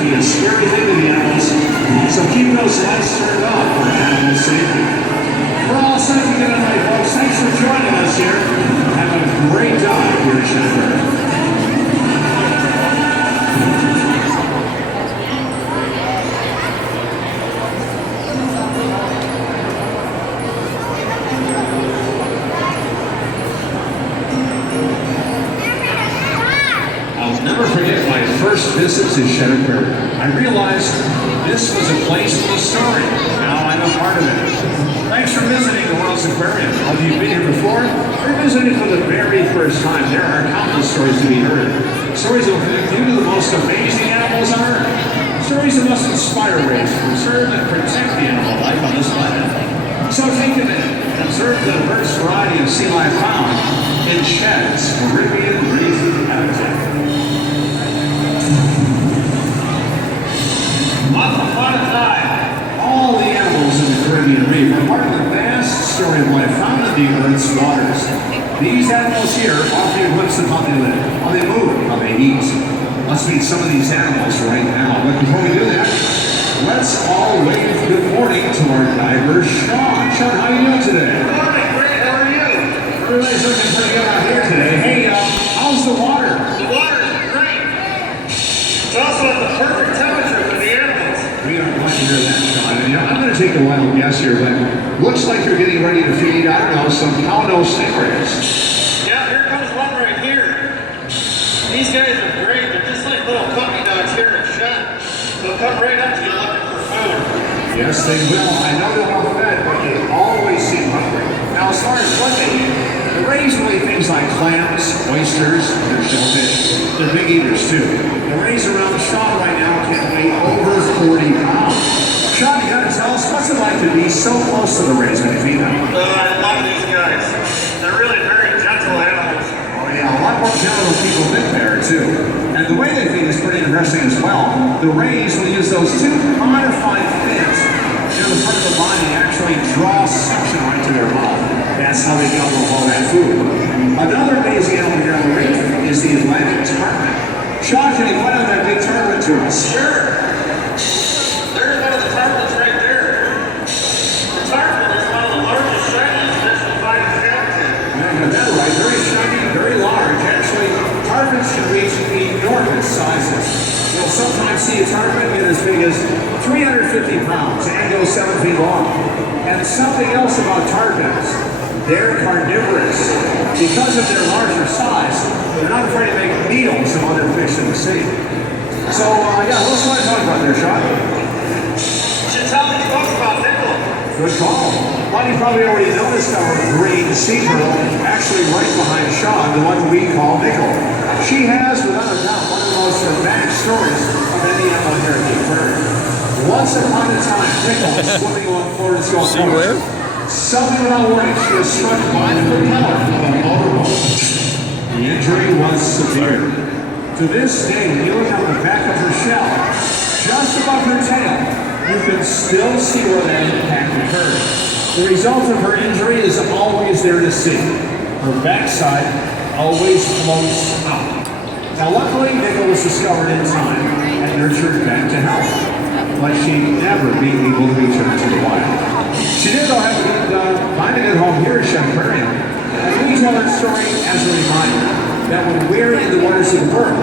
can be a scary thing to the animals. So keep those lights turned off for animal safety. We're all set to get on my folks. Thanks for joining us here. Have a great time here at Shenandoah. Never forget my first visit to Shenandoah. I realized this was a place with a story. Now I'm a part of it. Thanks for visiting the World's Aquarium. Have you been here before? Or visited for the very first time? There are countless stories to be heard. Stories that will connect you to the most amazing animals on Earth. Stories that must inspire rays to preserve and protect the animal life on this planet. So take a minute and observe the diverse variety of sea life found in Shed's Caribbean Reef Habitat. Once upon a time, all the animals in the Caribbean Reef are part of the vast story of life found in the Earth's waters. These animals here offer you a glimpse of how they live, how they move, how they eat. Let's meet some of these animals right now. But before we do that, let's all wave good morning to our diver, Sean. Sean, how are you doing today? Good morning, great. How are you? Everybody's looking pretty good out here today. Hey, how's the water? The water is great. It's also at the perfect temperature for the animals. We are glad to hear that, Sean. And, I'm going to take a wild guess here, but looks like you're getting ready to feed, I don't know, some cow-nose stingrays. Yeah, here comes one right here. These guys are great. They're just like little puppy dogs here at Shen. They'll come right up to you looking for food. Yes, they will. I know they're well fed, but they always seem hungry. Now, as far as what they eat, the rays will eat things like clams, oysters, they're shellfish. They're big eaters, too. The rays around Sean right now can weigh over 40 pounds. Sean, you got to tell us, what's it like to be so close to the rays when you feed them? I love these guys. They're really very gentle animals. Oh, yeah, a lot more gentle than people think they are, too. And the way they feed is pretty interesting as well. The rays will use those two modified fins near the front of the body and actually draw suction right to their mouth. That's how they gobble all that food. Another amazing animal here on the reef is the Atlantic tarpon. Sean, can you point out that big tarpon to us? Sure. There's one of the tarpons right there. The tarpon is one of the largest, shiniest fish you'll find in Hampton. Yeah, you got that right. Very shiny, very large. Actually, tarpons can reach enormous sizes. You'll sometimes see a tarpon get as big as 350 pounds and go 7 feet long. And something else about tarpons, they're carnivorous. Because of their larger size, they're not afraid to make meals of other fish in the sea. So, yeah, what's what I talk about there, Sean? You should tell these folks about Nickel. Good call. Well, you probably already noticed our green sea turtle, actually right behind Sean, the one we call Nickel. She has, without a doubt, one of the most dramatic stories of any animal here at the aquarium. Once upon a time, Nickel was swimming along Florida's Gulf Coast. Suddenly, without warning, she was struck by the propeller of a motorboat. The injury was severe. To this day, when you look at the back of her shell, just above her tail, you can still see where that impact occurred. The result of her injury is always there to see. Her backside always floats out. Now, luckily, Nickel was discovered in time and nurtured back to health, but she'd never be able to return to the wild. She did, though, have a find a good home here at Shen Aquarium. And we tell that story as a reminder that when we're in the waters of the world,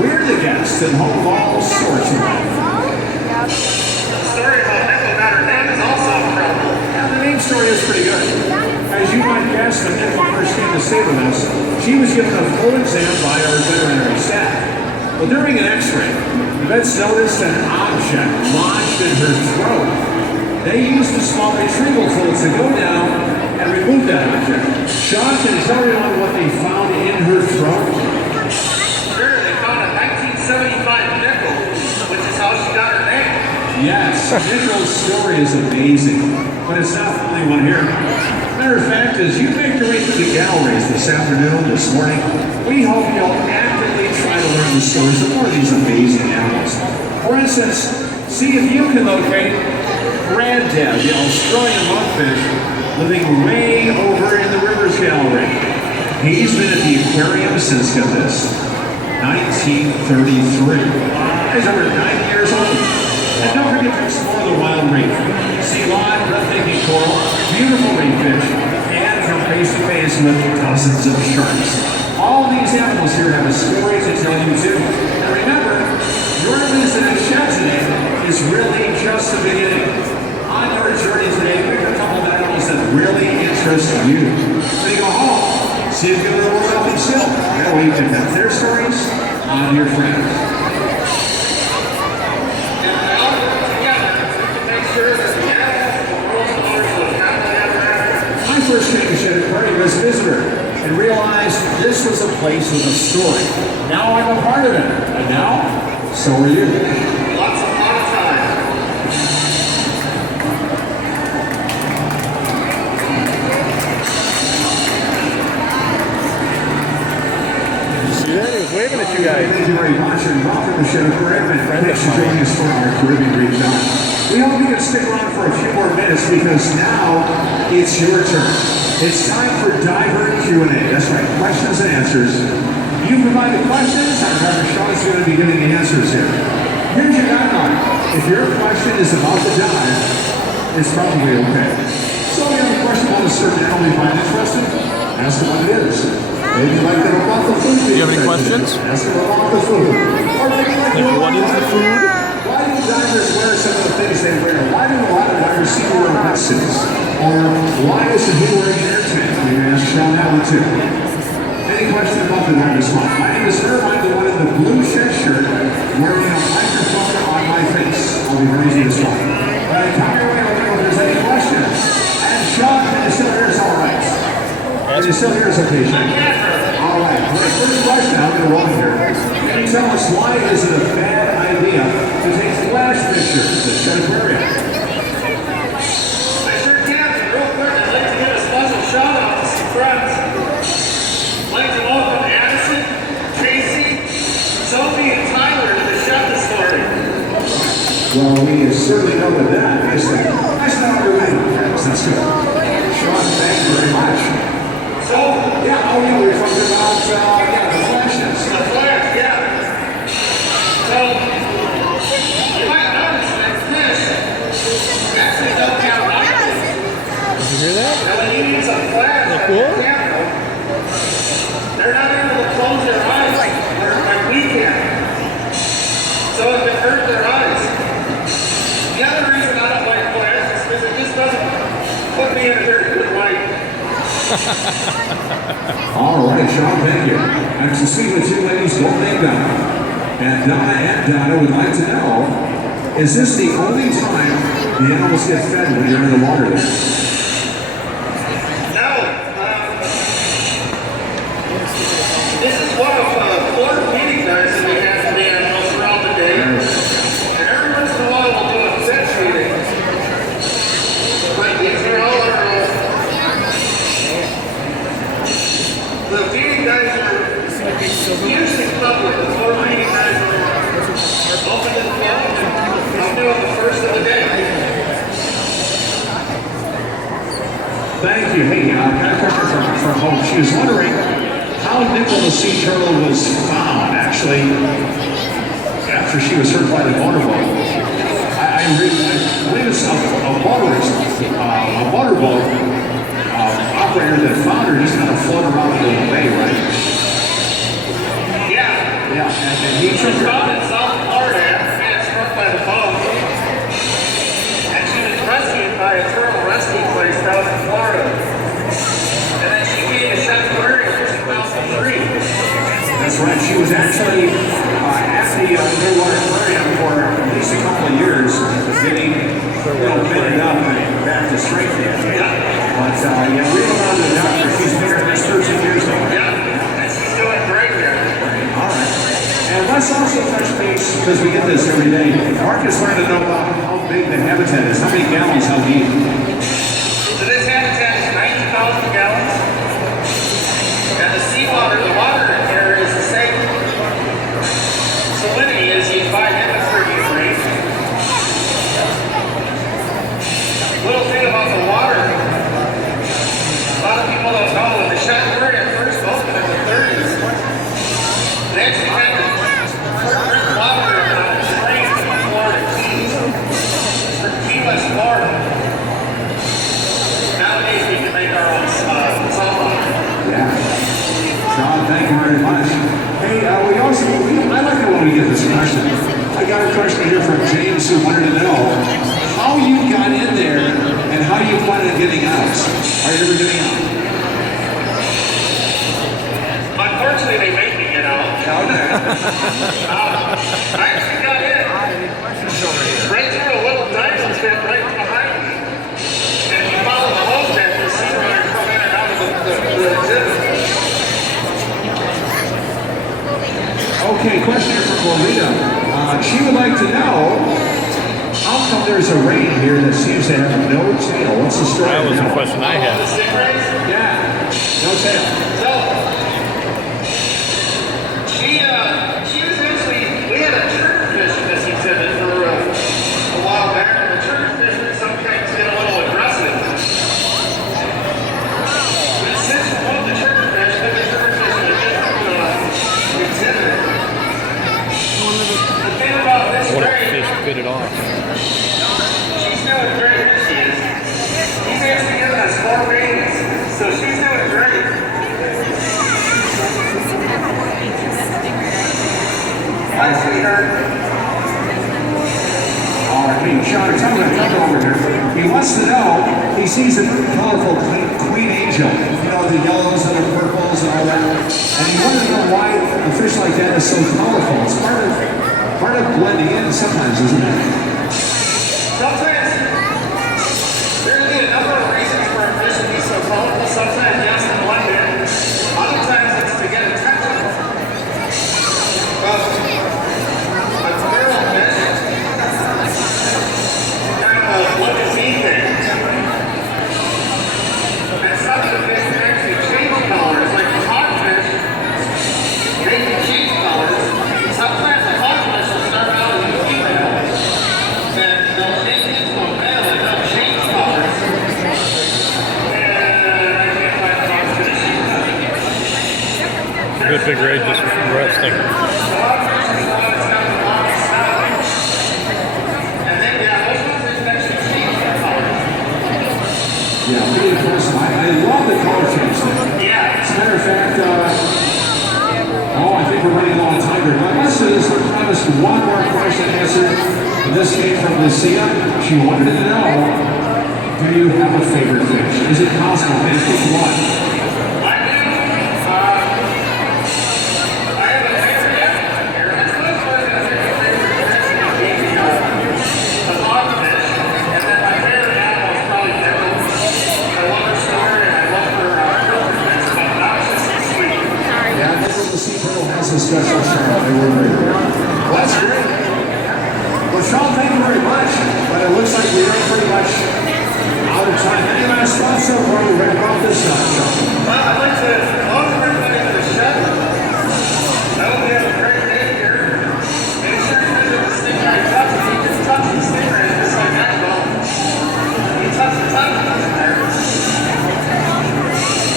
we're the guests and home of all sorts of life. The story about Nickel about her name is also incredible. Now, the name story is pretty good. As you might guess, when Nickel first came to stay with us, she was given a full exam by our veterinary staff. Well, during an x-ray, the vets noticed an object lodged in her throat. They used a small retrieval tool to go down and remove that object. Sean, can you tell everyone what they found in her throat? Sure, they found a 1975 nickel, which is how she got her name. Yes, Nickel's story is amazing, but it's not the only one here. Matter of fact, as you make your way through the galleries this afternoon, this morning, we hope you'll actively try to learn the stories of more of these amazing animals. For instance, see if you can locate Red Deb, the Australian lungfish, living way over in the Rivers Gallery. He's been at the aquarium since, get this, 1933. He's over 90 years old. And don't forget to explore the wild reef. See live, breathtaking coral, beautiful reef fish, and come face to face with dozens of sharks. All these animals here have a story to tell you too. And remember, your visit to Shad today is really just the beginning. On your journey today, pick a couple of animals that really interest you. When you go home, see if you can learn about them still. That way you can have their stories on your friends. My first came to Shad Aquarium as a visitor and realized this was a place with a story. Now I'm a part of it. And now, so are you. Lots of fun time. See that? He was waving at you guys. Thank you very much, and welcome to Shad Aquarium, and thanks for joining us for our Caribbean Reef Dive. We hope you can stick around for a few more minutes because now it's your turn. It's time for Diver Q&A. That's right, questions and answers. You provide the questions, and Dr. Shaw is going to be giving the answers here. Here's your guideline. If your question is about the dive, it's probably okay. So if you have a question about a certain animal you find interesting, ask them what it is. Maybe you like them about the food. Do you have any questions? Ask them about the food. Or maybe like what is the food? why do divers wear some of the things they wear? Why do a lot of divers seem to wear wetsuits? Or why is the dude wearing an air tank? We can ask Sean that one too. Any question about the diver's fun? My name is Herb. I'm the one in the blue shed shirt wearing a microphone on my face. I'll be very easy to start. Come your way, let me know if there's any questions. And Sean, can you still hear us all right? Can you still hear us okay, Sean? All right. First question, I'm going to roll here. Can you tell us why is it a bad idea to take flash pictures at Shad Aquarium? I sure can. Real quick, I'd like to give a special shout out to some friends. I'd like to welcome Addison, Tracy, Sophie, and Tyler to the shop this morning. Well, we certainly know that. Nice to know your name. That's good. Sean, thank you very much. So, Yeah, we were talking about, the flashes. the flash, yeah. So, you might notice that fish actually don't have eyes. Did you hear that? Now, when you use a flash on cool? your camera, they're not able to close their eyes like we can. So it can hurt their eyes. The other reason I don't like flash is because it just doesn't put me in a very good light. All right, Sean, thank you. I'm to see the two ladies don't name Donna. And Donna would like to know, is this the only time the animals get fed when you're in the water there? Now, this is one of 4 feeding dives that we have for the animals throughout the day. And every once in a while we'll do a fish feeding. But these are all our the feeding dives are usually public. The 4 feeding dives are open to the public. I'll do it the first of the day. Thank you. Hey, Pat from home. She was wondering how Nickel the sea turtle was found, actually, after she was hurt by the motorboat. I believe it's a motorboat operator that found her just kind of floated around in the bay, right? Yeah. Yeah, and he She took was her. found in South Florida after being struck by the boat. And she was rescued by a turtle rescue place down in Florida. And then she came to Shad Aquarium in 2003. That's right. She was actually at the Clearwater Aquarium for at least a couple of years, getting fitted up and back to strength again. But we went on to the doctor. She's been here for 13 years now. Yeah, and she's doing great here. All right. And let's also touch base, because we get this every day. Mark is trying to know about how big the habitat is. How many gallons, how deep? So this habitat is 90,000 gallons. And the seawater, the water in here is the same salinity as you find in the Caribbean Reef. Little thing about the water, a lot of people don't know, when the Shad Aquarium first opened in the 30s, they actually had to drink water in this question. I got a question here from James who wanted to know how you got in there and how you plan on getting out. Are you ever getting out? Unfortunately, they made me get out. I actually got in. Right through a little diamond pit right behind me. And you follow the hose net to see where I come in and out of the exhibit. Okay, question here from Lolita. She would like to know how come there's a rain here that seems to have no tail? What's the story? That was the question I had. The stingrays? Yeah, no tail. So, she was actually, we had a triggerfish in this exhibit for a while back, and the triggerfish sometimes get a little aggressive. We since moved the triggerfish, but the triggerfish in a different exhibit. The thing about this What if ray, fish fit it off? she's doing great, she is. He's actually giving us 4 ratings, so she's doing great. Hi, sweetheart. All right, hey, Sean, tell me, come over here. He wants to know, he sees a very colorful queen angel, you know, the yellows and the purples and all that. And he wanted to know why a fish like that is so colorful. It's part of blending in sometimes, isn't it? Sometimes there can be a number of reasons for a fish to be so colorful. Sometimes yes, to blend in. Other times it's to get attention. A squirrel fish kind of a look and see thing. And some of the fish can actually change colors, like the hogfish. They can change colors. Sometimes the hogfish will start out as a female, and they'll change into a male and they'll change colors. And I can't find the hogfish. Good big ray, just resting. The hogfish is the one that's got the longest snout. And then, yeah, those fish actually change their colors. Yeah, pretty impressive. I love the color change thing. Yeah. As a matter of fact, I think we're running low on time here. My question is, I promised one more question answered. And this came from Lucia. She wanted to know, do you have a favorite fish? Is it possible to pick one? I do. I have a favorite here. I suppose I was going to say my favorite fish would be the hogfish. And then my favorite animal is probably pickles. I love her story and I love her filters, but obnoxious and sweet. Yeah, I think the sea turtle has a special charm. They were great. Well, that's great. Well, Sean, thank you very much. But it looks like we are pretty much out of time. Any last thoughts so far to wrap up this show? Well, I'd like to welcome everybody to the shed. I hope you have a great day here. Make sure you visit the Stingray Touch. If you just touch the Stingray just like that, well, you touch the touch button there.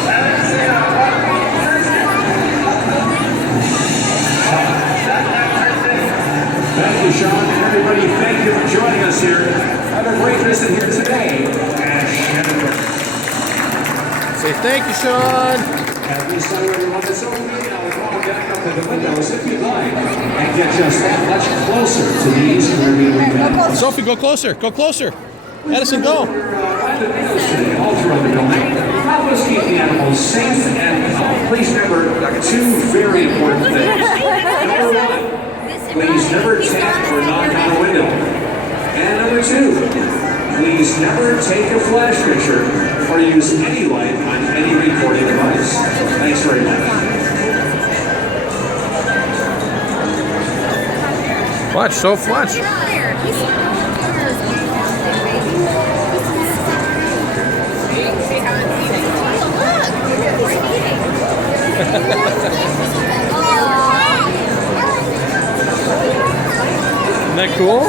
I like to say what Thursday. Have a great day. Thank you, Sean, and everybody, thank you for joining us here. Have a great visit here today at Shenandoah. Say thank you, Sean. At this time, everyone, it's open now. We're going back up to the windows if you'd like and get just that much closer to these Caribbean events. Sophie, go closer. Go closer. Edison, go. All throughout the building. Help us keep the animals safe and calm. Please remember 2 very important things. Number 1, please never tap or knock on a window. And number 2, please never take a flash picture or use any light on any recording device. Thanks very much. Watch, Soph, watch. Isn't that cool?